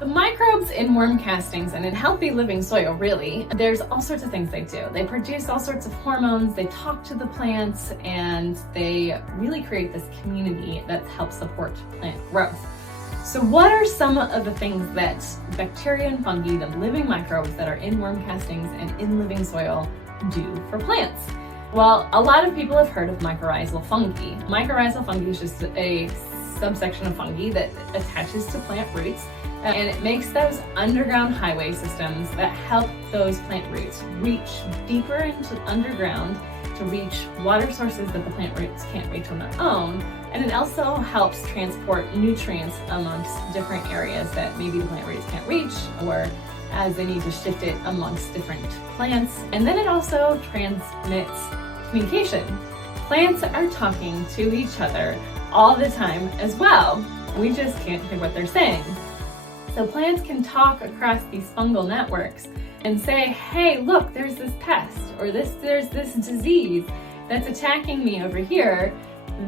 The microbes in worm castings and in healthy living soil, really, there's all sorts of things they do. They produce all sorts of hormones, they talk to the plants, and they really create this community that helps support plant growth. So what are some of the things that bacteria and fungi, the living microbes that are in worm castings and in living soil, do for plants? Well, a lot of people have heard of mycorrhizal fungi. Mycorrhizal fungi is just a subsection of fungi that attaches to plant roots, and it makes those underground highway systems that help those plant roots reach deeper into underground to reach water sources that the plant roots can't reach on their own. And it also helps transport nutrients amongst different areas that maybe the plant roots can't reach, or as they need to shift it amongst different plants. And then it also transmits communication. Plants are talking to each other all the time as well. We just can't hear what they're saying. So plants can talk across these fungal networks and say, hey, look, there's this pest, or there's this disease that's attacking me over here.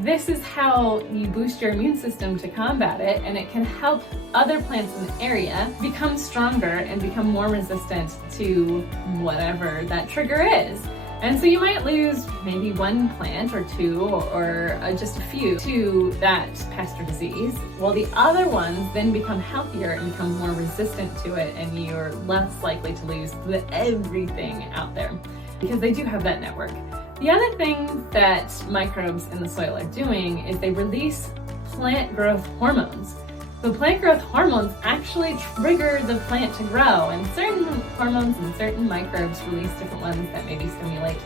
This is how you boost your immune system to combat it, and it can help other plants in the area become stronger and become more resistant to whatever that trigger is. And so you might lose maybe one plant or two or just a few to that pest or disease, while the other ones then become healthier and become more resistant to it, and you're less likely to lose everything out there because they do have that network. The other thing that microbes in the soil are doing is they release plant growth hormones. The plant growth hormones actually trigger the plant to grow, and certain hormones and certain microbes release different ones that maybe stimulate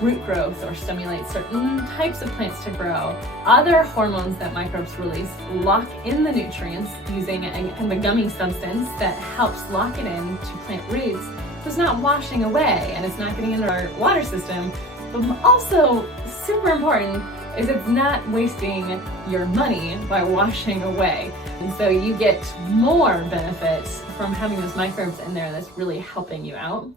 root growth or stimulate certain types of plants to grow. Other hormones that microbes release lock in the nutrients using a kind of a gummy substance that helps lock it in to plant roots, so it's not washing away and it's not getting into our water system. But also, super important, is it's not wasting your money by washing away. And so you get more benefits from having those microbes in there that's really helping you out.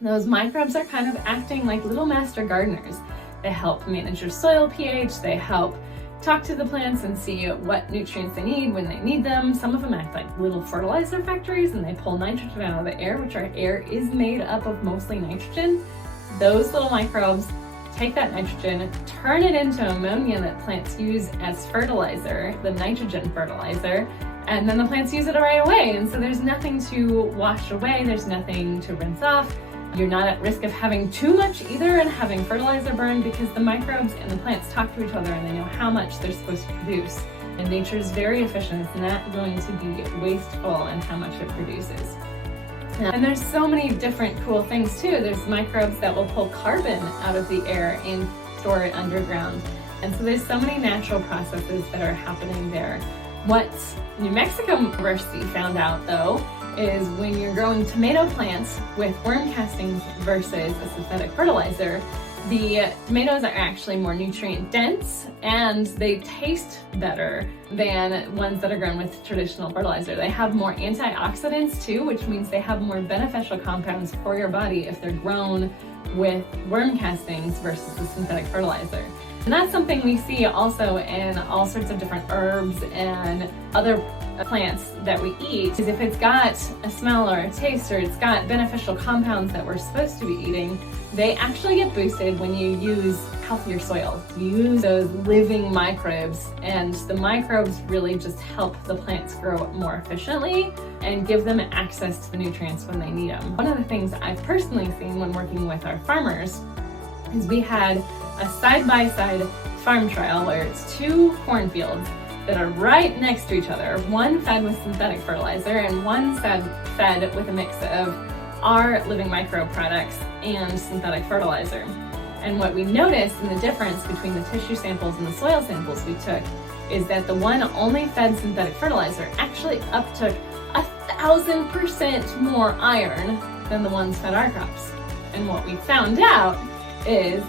Those microbes are kind of acting like little master gardeners. They help manage your soil pH, they help talk to the plants and see what nutrients they need when they need them. Some of them act like little fertilizer factories, and they pull nitrogen out of the air, which our air is made up of mostly nitrogen. Those little microbes take that nitrogen, turn it into ammonia that plants use as fertilizer, the nitrogen fertilizer, and then the plants use it right away. And so there's nothing to wash away, there's nothing to rinse off. You're not at risk of having too much either and having fertilizer burn, because the microbes and the plants talk to each other and they know how much they're supposed to produce. And nature is very efficient. It's not going to be wasteful in how much it produces. And there's so many different cool things too. There's microbes that will pull carbon out of the air and store it underground. And so there's so many natural processes that are happening there. What New Mexico University found out though is when you're growing tomato plants with worm castings versus a synthetic fertilizer, the tomatoes are actually more nutrient dense and they taste better than ones that are grown with traditional fertilizer. They have more antioxidants too, which means they have more beneficial compounds for your body if they're grown with worm castings versus the synthetic fertilizer. And that's something we see also in all sorts of different herbs and other plants that we eat, is if it's got a smell or a taste, or it's got beneficial compounds that we're supposed to be eating, they actually get boosted when you use healthier soil. You use those living microbes, and the microbes really just help the plants grow more efficiently and give them access to the nutrients when they need them. One of the things I've personally seen when working with our farmers is we had a side-by-side farm trial where it's two cornfields that are right next to each other, one fed with synthetic fertilizer and one fed with a mix of our living microbe products and synthetic fertilizer. And what we noticed in the difference between the tissue samples and the soil samples we took is that the one only fed synthetic fertilizer actually uptook 1,000% more iron than the ones fed our crops. And what we found out is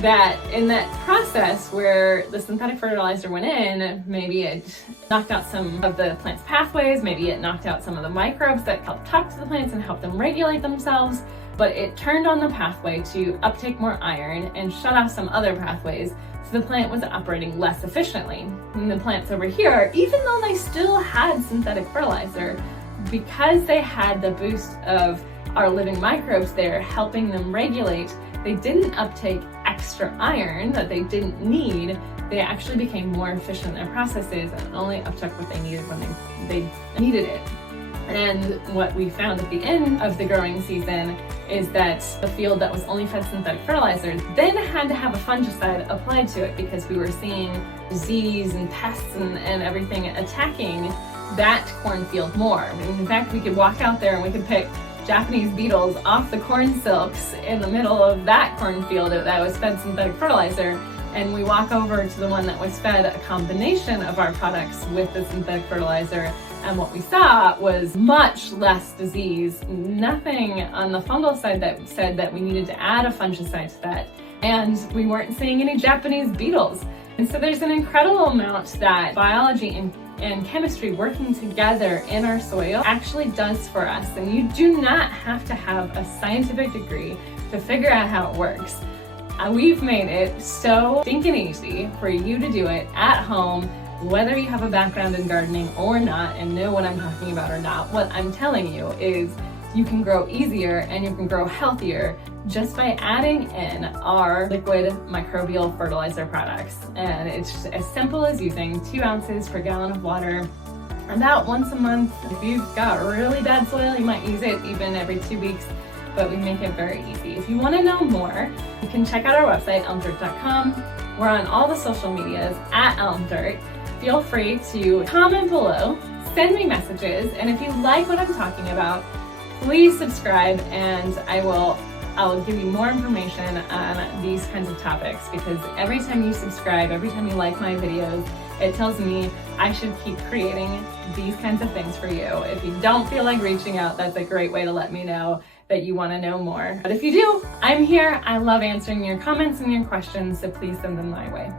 that in that process where the synthetic fertilizer went in, maybe it knocked out some of the plant's pathways, maybe it knocked out some of the microbes that help talk to the plants and help them regulate themselves, but it turned on the pathway to uptake more iron and shut off some other pathways, so the plant was operating less efficiently. And the plants over here, even though they still had synthetic fertilizer, because they had the boost of our living microbes there helping them regulate, they didn't uptake extra iron that they didn't need. They actually became more efficient in their processes and only uptook what they needed when they needed it. And what we found at the end of the growing season is that the field that was only fed synthetic fertilizers then had to have a fungicide applied to it because we were seeing disease and pests and everything attacking that cornfield more. I mean, in fact, we could walk out there and we could pick Japanese beetles off the corn silks in the middle of that cornfield that was fed synthetic fertilizer, and we walk over to the one that was fed a combination of our products with the synthetic fertilizer, and what we saw was much less disease, nothing on the fungal side that said that we needed to add a fungicide to that, and we weren't seeing any Japanese beetles. And so there's an incredible amount that biology and chemistry working together in our soil actually does for us, and you do not have to have a scientific degree to figure out how it works. We've made it so stinking easy for you to do it at home, whether you have a background in gardening or not and know what I'm talking about or not. What I'm telling you is you can grow easier and you can grow healthier just by adding in our liquid microbial fertilizer products. And it's just as simple as using 2 ounces per gallon of water about once a month. If you've got really bad soil, you might use it even every 2 weeks, but we make it very easy. If you want to know more, you can check out our website, elmdirt.com. We're on all the social medias at elmdirt. Feel free to comment below, send me messages, and if you like what I'm talking about, please subscribe, and I'll give you more information on these kinds of topics, because every time you subscribe, every time you like my videos, it tells me I should keep creating these kinds of things for you. If you don't feel like reaching out, that's a great way to let me know that you want to know more. But if you do, I'm here. I love answering your comments and your questions, so please send them my way.